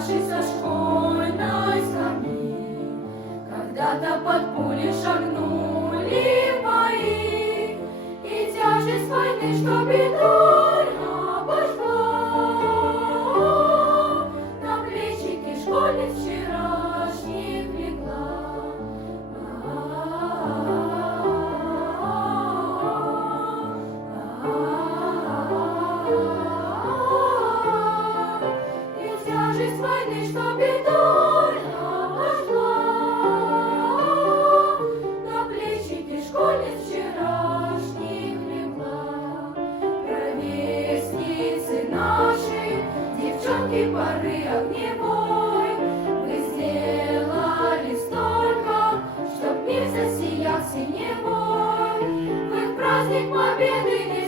нашей со школьной скамьи, когда-то под пули шагнули в бои, и тяжесть войны, что бедой обожгла на плечики школьниц вчерашних легла. И тяжесть войны, что бедой обожгла на плечики школьниц вчерашних легла. Ровесницы наши, девчонки поры огневой, вы сделали столько, чтоб мир засиял синевой. Вы в праздник победы не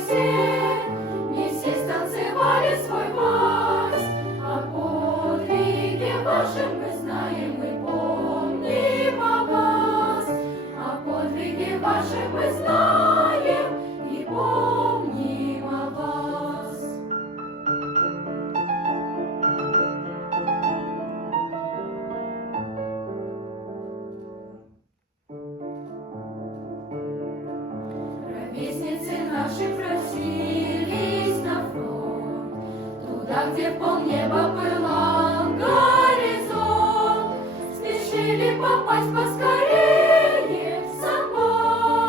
все станцевали свой вальс. О подвиге вашем мы знаем, мы помним о вас. О подвиге вашем мы знаем и помним о вас. Ровесницы наши просились на фронт, туда, где полнеба пылал горизонт, спешили попасть поскорее в Самбор,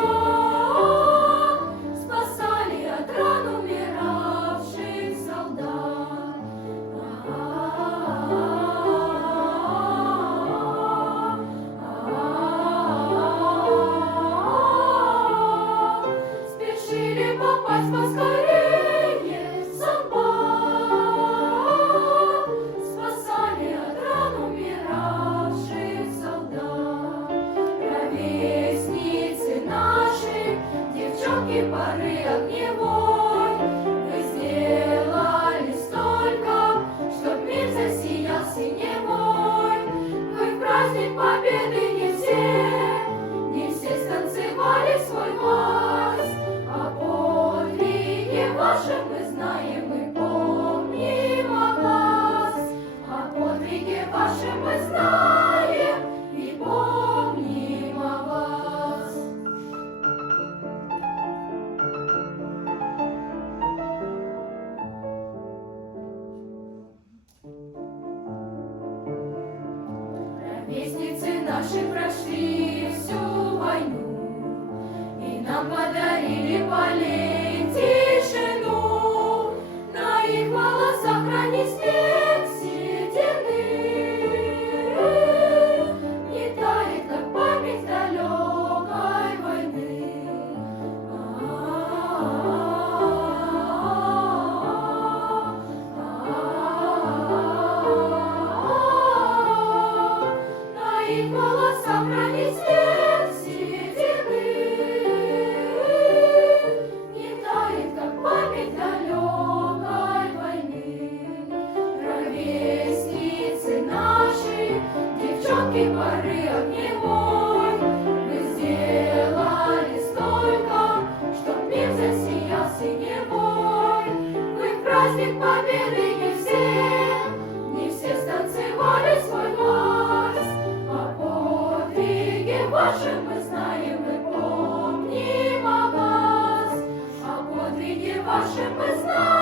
спасали от ран умиравших солдат. Спешили попасть поскорее в Самбор, спасали от ран умиравших солдат. Ровесницы наши, девчонки поры огневой, вы сделали столько, чтоб мир засиял синевой. Вы в праздник победы не все станцевали свой вальс. О подвиге вашем мы знаем, мы помним о вас. О подвиге вашем мы знаем и помним о вас. Ровесницы наши прошли всю войну и нам подарили полей тишину. На их волосах ранний снег седины не тает, как память далекой войны. На их волосах ранний снег седины не тает, как память далекой войны. Ровесницы наши, девчонки поры огневой, вы сделали столько, чтоб мир засиял синевой. Вы в праздник победы не все станцевали свой вальс. О подвиге вашем мы знаем, мы помним о вас. О подвиге вашем мы знаем.